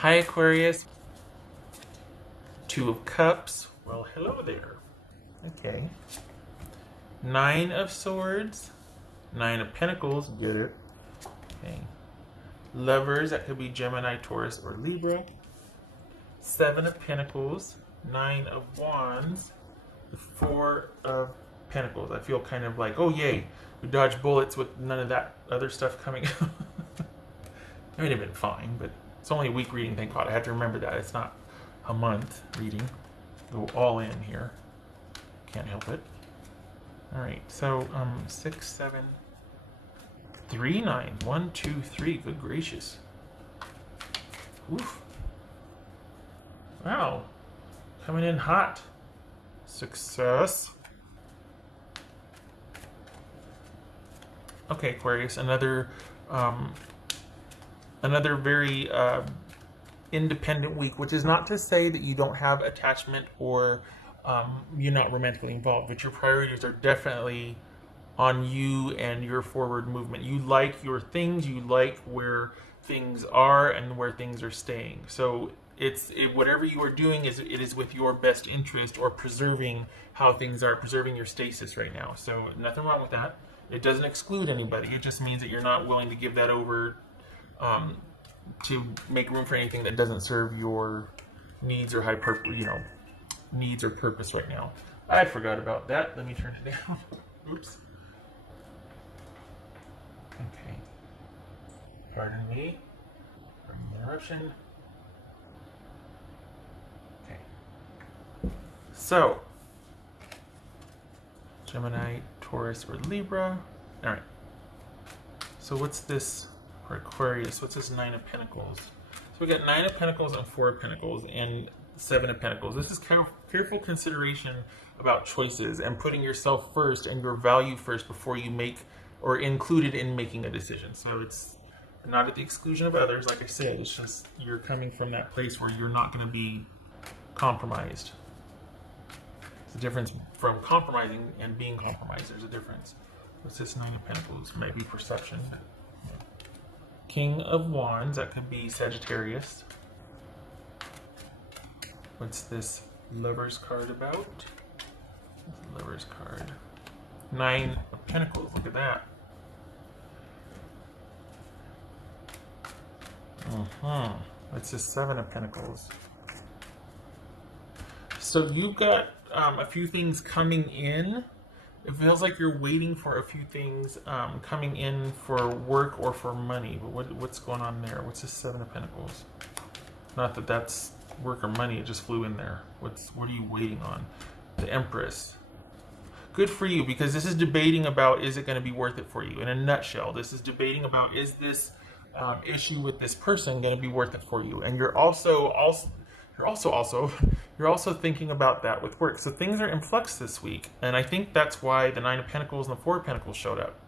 Hi, Aquarius. Two of Cups. Well, hello there. Okay. Nine of Swords. Nine of Pentacles. Get it. Okay. Lovers. That could be Gemini, Taurus, or Libra. Seven of Pentacles. Nine of Wands. The Four of Pentacles. I feel kind of like, oh, yay. We dodged bullets with none of that other stuff coming out. I mean, it'd been fine, but it's only a week reading, thank God. I have to remember that. It's not a month reading. Go all in here. Can't help it. All right, so 6, 7, 3, 9. 1, 2, 3. Good gracious. Oof. Wow. Coming in hot. Success. Okay, Aquarius, another very independent week, which is not to say that you don't have attachment or you're not romantically involved, but your priorities are definitely on you and your forward movement. You like your things, you like where things are and where things are staying. So whatever you are doing it is with your best interest or preserving how things are, preserving your stasis right now. So nothing wrong with that. It doesn't exclude anybody. It just means that you're not willing to give that over to make room for anything that doesn't serve your needs or needs or purpose right now. I forgot about that. Let me turn it down. Oops. Okay. Pardon me for the interruption. Okay. So, Gemini, Taurus, or Libra. All right. So what's this for Aquarius? What's this Nine of Pentacles? So we got Nine of Pentacles and Four of Pentacles and Seven of Pentacles. This is careful consideration about choices and putting yourself first and your value first before you make or included in making a decision. So it's not at the exclusion of others. Like I said, it's just you're coming from that place where you're not going to be compromised. It's a difference from compromising and being compromised. There's a difference. What's this Nine of Pentacles? Maybe perception. King of Wands. That could be Sagittarius. What's this Lover's card about? Lover's card. Nine of Pentacles. Look at that. What's this Seven of Pentacles? So you've got a few things coming in. It feels like you're waiting for a few things coming in for work or for money. But what's going on there? What's this Seven of Pentacles? Not that that's work or money. It just flew in there. What are you waiting on? The Empress. Good for you, because this is debating about, is it going to be worth it for you? In a nutshell, this is debating about, is this issue with this person going to be worth it for you? And you're also thinking about that with work. So things are in flux this week, and I think that's why the Nine of Pentacles and the Four of Pentacles showed up.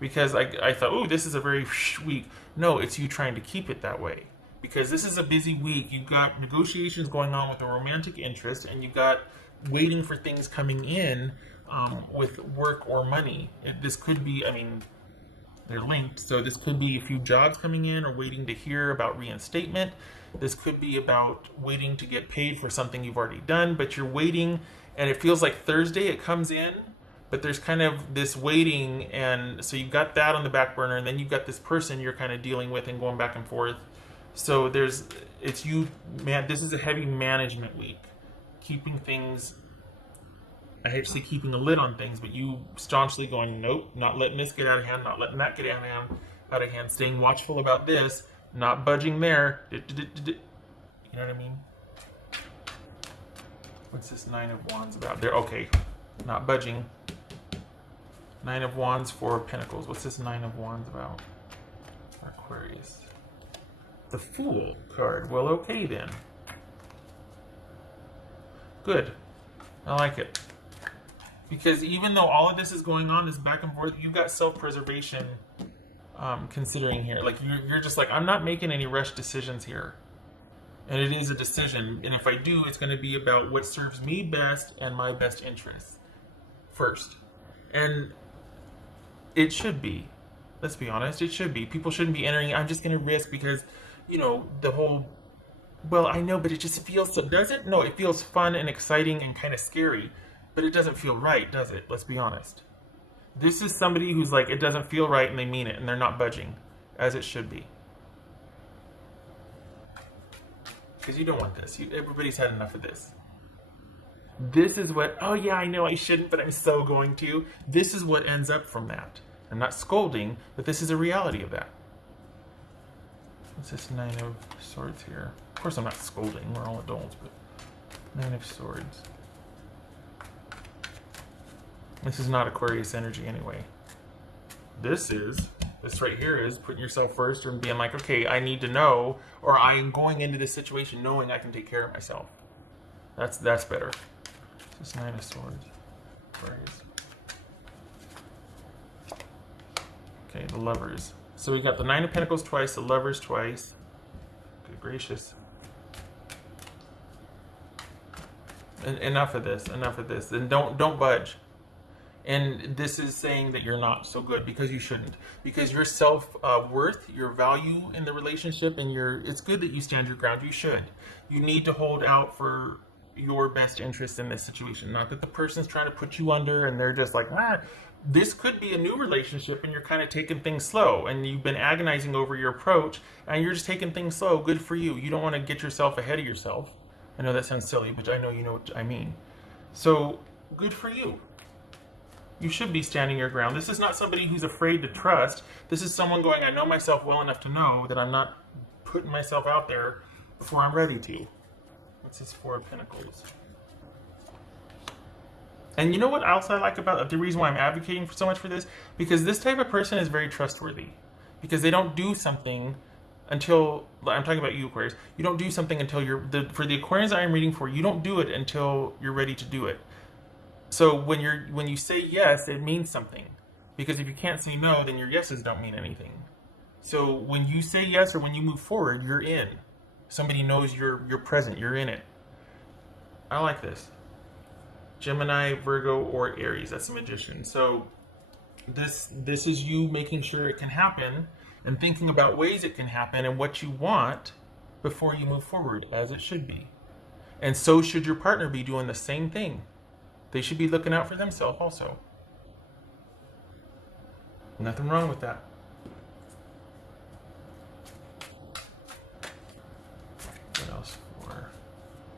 Because I thought, oh, this is a very week. No, it's you trying to keep it that way. Because this is a busy week. You've got negotiations going on with a romantic interest, and you've got waiting for things coming in with work or money. This could be, I mean, they're linked. So this could be a few jobs coming in or waiting to hear about reinstatement. This could be about waiting to get paid for something you've already done, but you're waiting, and it feels like Thursday it comes in, but there's kind of this waiting, and so you've got that on the back burner, and then you've got this person you're kind of dealing with and going back and forth. So it's you, man, this is a heavy management week. Keeping things, I hate to say keeping a lid on things, but you staunchly going, nope, not letting this get out of hand, not letting that get out of hand, staying watchful about this, not budging there. You know what I mean? What's this Nine of Wands about? There, okay, not budging. Nine of Wands, Four of Pentacles. What's this Nine of Wands about? Aquarius. The Fool card. Well, okay then. Good. I like it. Because even though all of this is going on, this back and forth, you've got self-preservation considering here. Like, you're just like, I'm not making any rush decisions here. And it is a decision. And if I do, it's going to be about what serves me best and my best interests first. And it should be. Let's be honest, it should be. People shouldn't be entering, I'm just going to risk because, you know, the whole Well, I know, but it just feels so, does it? No, it feels fun and exciting and kind of scary, but it doesn't feel right, does it? Let's be honest. This is somebody who's like, it doesn't feel right and they mean it and they're not budging, as it should be. Because you don't want this. Everybody's had enough of this. This is what, oh yeah, I know I shouldn't, but I'm so going to. This is what ends up from that. I'm not scolding, but this is a reality of that. What's this Nine of Swords here? Of course I'm not scolding, we're all adults, but Nine of Swords. This is not Aquarius energy anyway. This right here is putting yourself first and being like, okay, I need to know, or I am going into this situation knowing I can take care of myself. That's better. This is Nine of Swords. Aquarius. Okay, the Lovers. So we got the Nine of Pentacles twice, the Lovers twice. Good gracious. Enough of this. Enough of this. And don't budge. And this is saying that you're not so good because you shouldn't. Because your self-worth, your value in the relationship, and it's good that you stand your ground. You should. You need to hold out for your best interest in this situation. Not that the person's trying to put you under and they're just like, this could be a new relationship and you're kind of taking things slow and you've been agonizing over your approach and you're just taking things slow. Good for you. You don't want to get yourself ahead of yourself. I know that sounds silly, but I know you know what I mean. So good for you. You should be standing your ground. This is not somebody who's afraid to trust. This is someone going, I know myself well enough to know that I'm not putting myself out there before I'm ready to. What's this Four of Pentacles? And you know what else I like about the reason why I'm advocating for so much for this? Because this type of person is very trustworthy. Because they don't do something until, I'm talking about you, Aquarius, you don't do something until for the Aquarians I'm reading for, you don't do it until you're ready to do it. So when you say yes, it means something. Because if you can't say no, then your yeses don't mean anything. So when you say yes or when you move forward, you're in. Somebody knows you're present, you're in it. I like this. Gemini, Virgo, or Aries. That's a Magician. So this is you making sure it can happen and thinking about ways it can happen and what you want before you move forward, as it should be. And so should your partner be doing the same thing. They should be looking out for themselves also. Nothing wrong with that. What else for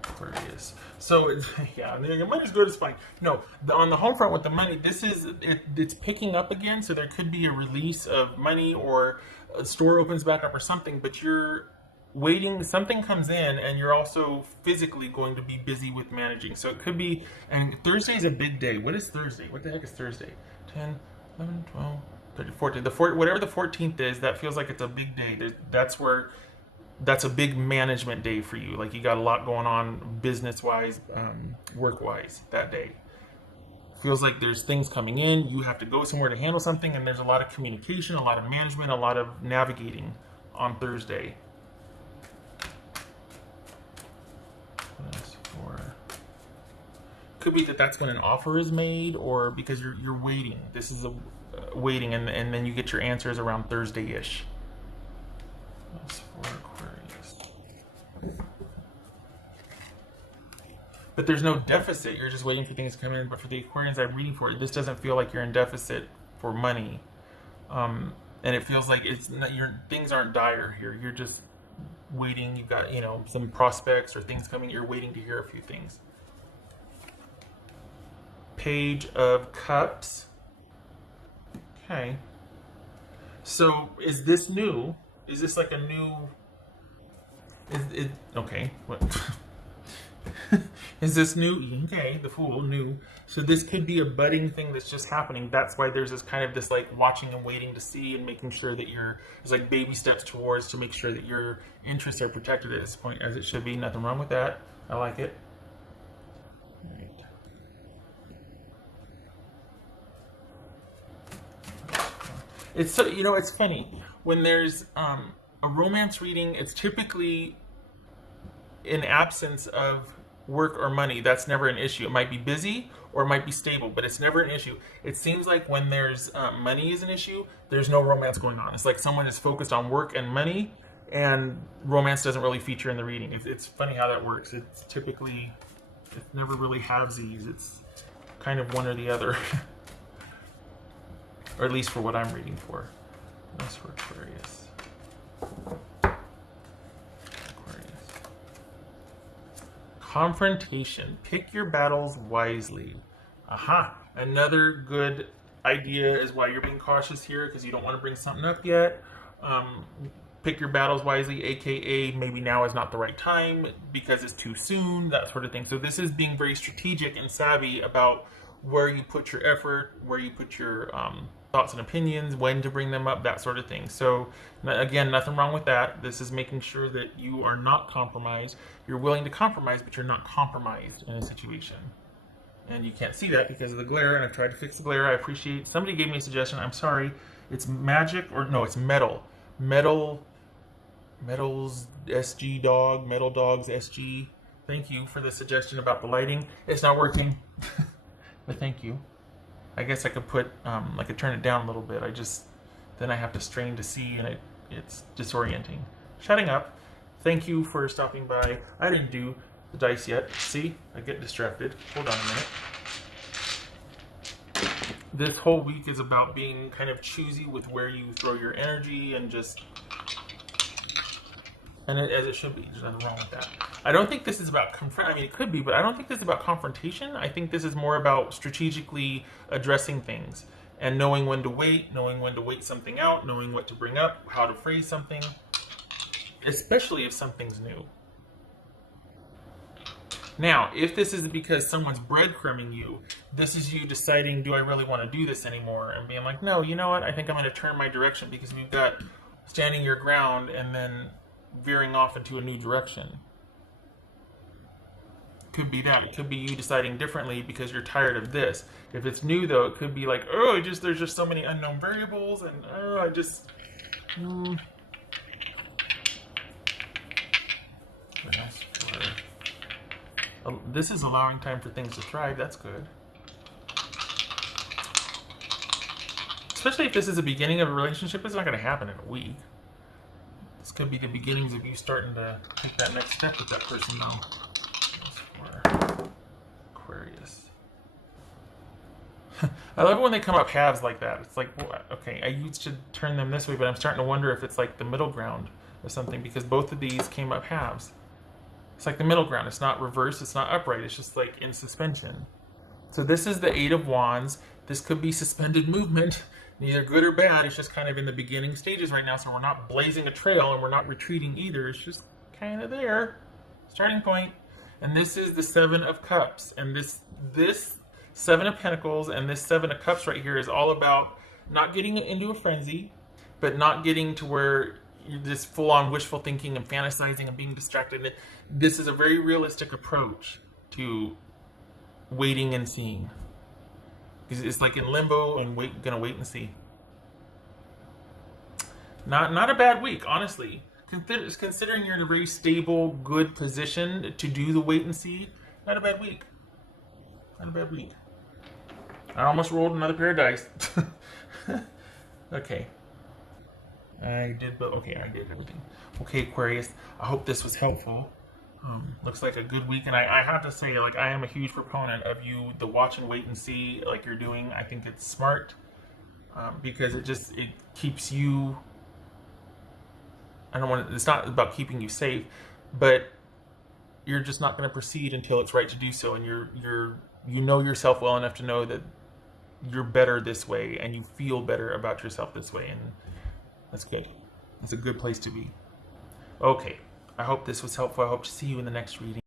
Aquarius? So, yeah, the money's good as fine. No, on the home front with the money, it's picking up again, so there could be a release of money or a store opens back up or something, but you're waiting, something comes in, and you're also physically going to be busy with managing. So it could be, and Thursday is a big day. What is Thursday? What the heck is Thursday? 10, 11, 12, 13, 14. Whatever the 14th is, that feels like it's a big day. That's a big management day for you. Like you got a lot going on business-wise, work-wise that day. Feels like there's things coming in. You have to go somewhere to handle something, and there's a lot of communication, a lot of management, a lot of navigating on Thursday. Could be that that's when an offer is made, or because you're waiting. This is a waiting, and then you get your answers around Thursday-ish. That's for Aquarius. But there's no deficit. You're just waiting for things to come in. But for the Aquarians I'm reading for, this doesn't feel like you're in deficit for money, and it feels like it's not, things aren't dire here. You're just waiting. You've got some prospects or things coming. You're waiting to hear a few things. Page of Cups. Okay. So is this new? Is this like a new? Okay? What? Is this new? Okay, the Fool, new. So this could be a budding thing that's just happening. That's why there's this kind of this like watching and waiting to see and making sure that there's like baby steps towards to make sure that your interests are protected at this point, as it should be. Nothing wrong with that. I like it. It's so, it's funny when there's a romance reading. It's typically in absence of work or money. That's never an issue. It might be busy or it might be stable, but it's never an issue. It seems like when there's money is an issue, there's no romance going on. It's like someone is focused on work and money, and romance doesn't really feature in the reading. It's funny how that works. It's typically, it never really halvesies. It's kind of one or the other. Or at least for what I'm reading for. That's for Aquarius. Confrontation. Pick your battles wisely. Aha. Another good idea is why you're being cautious here, because you don't want to bring something up yet. Pick your battles wisely, aka maybe now is not the right time because it's too soon, that sort of thing. So this is being very strategic and savvy about where you put your effort, where you put your thoughts and opinions, when to bring them up, that sort of thing. So again, nothing wrong with that. This is making sure that you are not compromised. You're willing to compromise, but you're not compromised in a situation. And you can't see that because of the glare, and I've tried to fix the glare. I appreciate, somebody gave me a suggestion, I'm sorry, it's magic, or no, it's metal. Metals SG dog, Metal Dogs SG. Thank you for the suggestion about the lighting. It's not working, but thank you. I guess I could put, I could turn it down a little bit. Then I have to strain to see, and it's disorienting. Shutting up. Thank you for stopping by. I didn't do the dice yet. See, I get distracted. Hold on a minute. This whole week is about being kind of choosy with where you throw your energy and just, and as it should be. There's nothing wrong with that. I don't think this is about I mean, it could be, but I don't think this is about confrontation. I think this is more about strategically addressing things and knowing when to wait something out, knowing what to bring up, how to phrase something, especially if something's new. Now, if this is because someone's breadcrumbing you, this is you deciding, do I really want to do this anymore? And being like, no, you know what? I think I'm going to turn my direction, because we've got standing your ground and then veering off into a new direction. Could be that. It could be you deciding differently because you're tired of this. If it's new, though, it could be like, oh, there's just so many unknown variables, and this is allowing time for things to thrive. That's good. Especially if this is the beginning of a relationship, it's not going to happen in a week. This could be the beginnings of you starting to take that next step with that person, though. Aquarius. I love it when they come up halves like that. It's like, well, okay, I used to turn them this way, but I'm starting to wonder if it's like the middle ground or something, because both of these came up halves. It's like the middle ground. It's not reversed, it's not upright, it's just like in suspension. So this is the Eight of Wands. This could be suspended movement, neither good or bad. It's just kind of in the beginning stages right now, so we're not blazing a trail and we're not retreating either. It's just kind of there. Starting point. And this is the Seven of Cups. And this Seven of Pentacles and this Seven of Cups right here is all about not getting into a frenzy, but not getting to where you're just full-on wishful thinking and fantasizing and being distracted. This is a very realistic approach to waiting and seeing. It's like in limbo and gonna wait and see. Not a bad week, honestly. Considering you're in a very stable, good position to do the wait and see, not a bad week. Not a bad week. I almost rolled another pair of dice. Okay. I did everything. Okay, Aquarius, I hope this was helpful. Looks like a good week, and I have to say, like, I am a huge proponent of the watch and wait and see like you're doing. I think it's smart, because it keeps you, it's not about keeping you safe, but you're just not going to proceed until it's right to do so, and you know yourself well enough to know that you're better this way, and you feel better about yourself this way, and that's good. That's a good place to be. Okay, I hope this was helpful. I hope to see you in the next reading.